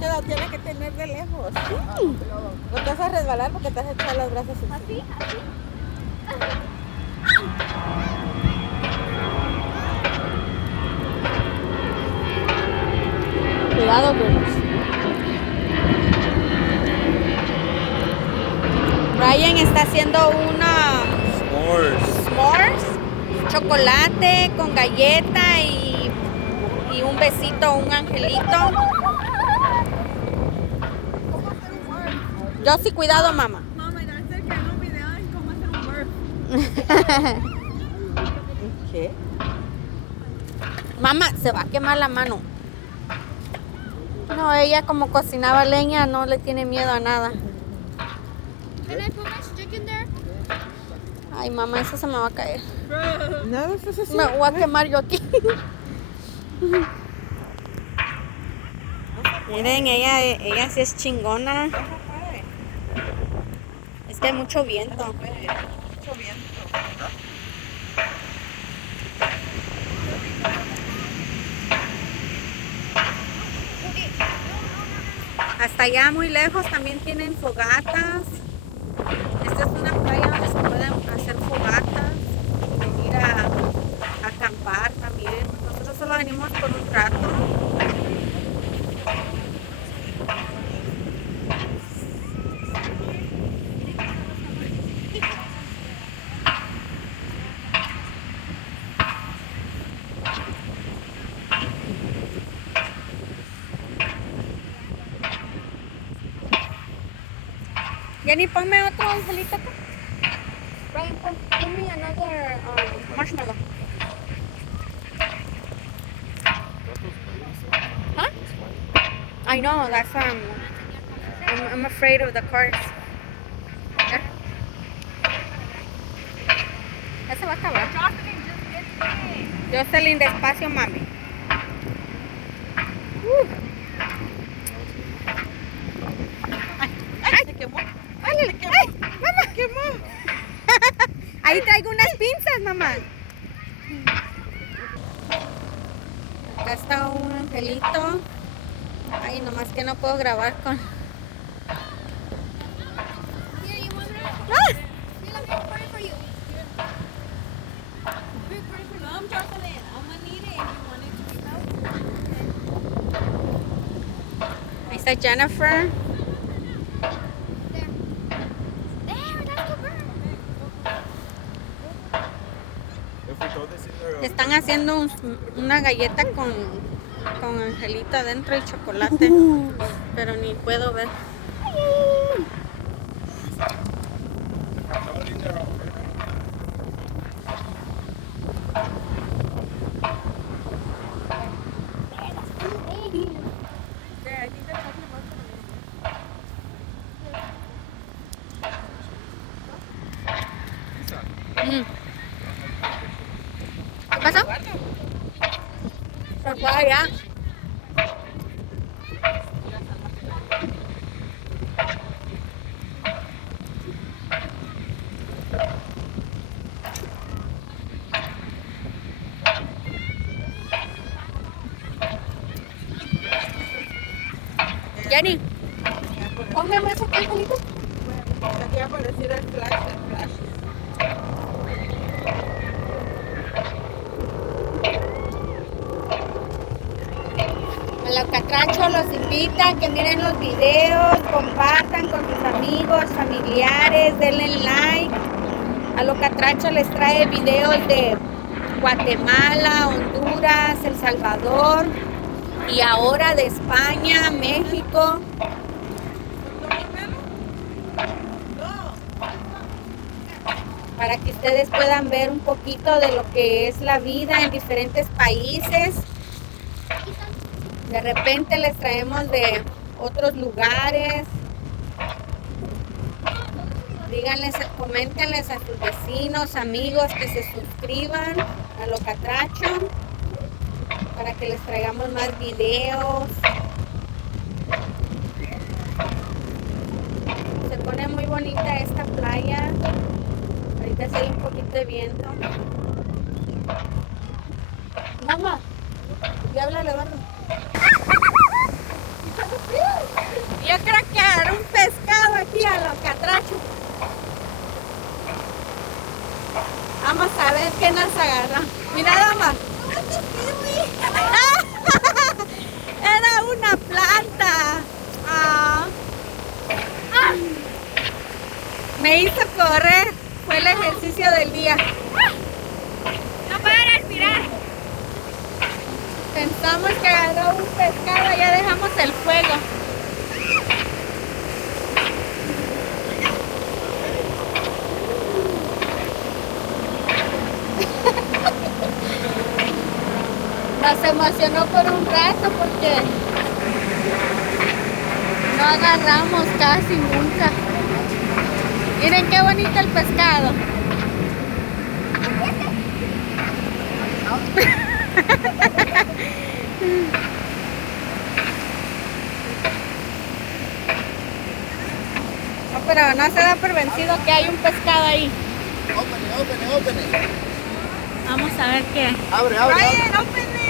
te lo tiene que tener de lejos. No te vas a resbalar porque te vas a echar los brazos encima. Así. Cuidado, girls. Ryan está haciendo una s'mores, chocolate con galleta y un besito, un angelito. Yo sí, cuidado, mamá. Mamá, ya sé que en un video es cómo hacer un burp. ¿Qué? Mamá, se va a quemar la mano. No, ella como cocinaba leña no le tiene miedo a nada. Can I put my stick in there? Ay, mamá, eso se me va a caer. No, eso es así. Me voy a quemar yo aquí. Miren, ella sí es chingona. Es que hay mucho viento. Mucho viento. Hasta allá muy lejos también tienen fogatas. Esta es una playa donde se pueden hacer fogatas, venir a acampar también. Nosotros solo venimos por un rato. Jenny, ponme otro angelito acá. Ryan, give me another marshmallow. Huh? I know, that's I'm afraid of the cars. ¿Eh? Ya se va a acabar. Jocelyn, despacio, mami. ¡Ay! Se quemó. ¡Ay, mamá! Se quemó. Ahí traigo unas pinzas, mamá. Acá está un angelito. Ay, nomás que no puedo grabar con... Here, you want it? ¡Ah! Here, let me pray for you. Big pray for you. I'm Jocelyn. I'm gonna need it if you want it to be out. Ahí está Jennifer. There, that's the bird. Están haciendo una galleta con angelito adentro y chocolate. Pero ni puedo ver. ¿Qué pasó? Se fue allá. Jenny, ponme más aquí, angelito. Aquí va a aparecer el flash. A la Catracho los invita a que miren los videos, compartan con sus amigos, familiares, denle like. A lo Catracho les trae videos de Guatemala, Honduras, El Salvador y ahora de España, México. Para que ustedes puedan ver un poquito de lo que es la vida en diferentes países. De repente les traemos de otros lugares. Díganles, coméntenles a sus vecinos, amigos que se suscriban a Lo Catracho para que les traigamos más videos. Se pone muy bonita esta playa. Ahorita sí hay un poquito de viento. Mamá, ya habla Eduardo. Yo creo que agarré un pescado aquí a lo catracho. Vamos a ver qué nos agarró. Mira, dama. Era una planta. Ah. Me hizo correr. Fue el ejercicio del día. No para respirar. Pensamos que agarró un pescado, ya dejamos el fuego. Nos emocionó por un rato porque no agarramos casi nunca. Miren qué bonito el pescado. No, pero no se da por vencido que hay un pescado ahí. Open it. Vamos a ver qué. Abre. Ryan, open it.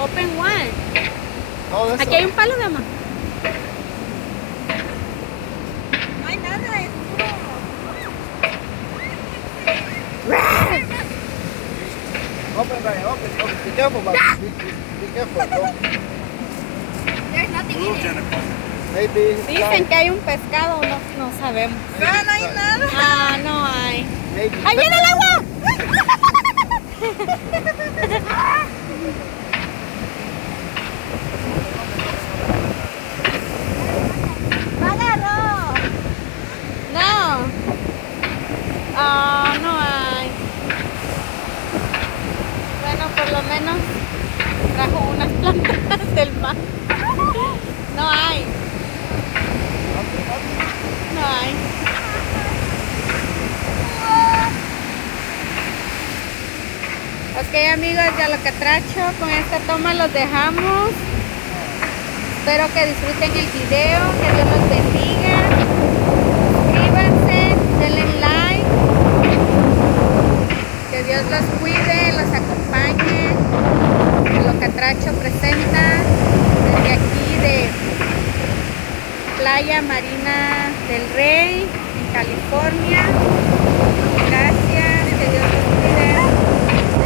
Open one. Todo eso. Aquí hay un palo de ama. No hay nada, es Open, Ryan, open. Be careful, buddy. Be careful, bro. There's nothing in it. Maybe. Dicen que hay un pescado, no sabemos. No hay nada. Ah, no hay. Maybe. ¡Ahí viene el agua! ¡Agarró! No. Ah, no hay. Bueno, por lo menos trajo unas plantas del mar. No hay. No hay. Ok, amigos, ya lo que tracho, con esta toma los dejamos. Espero que disfruten el video, que Dios los bendiga. Suscríbanse, denle like. Que Dios los cuide, los acompañe. Lo que tracho presenta desde aquí de Playa Marina del Rey, en California. Gracias, que Dios los cuide.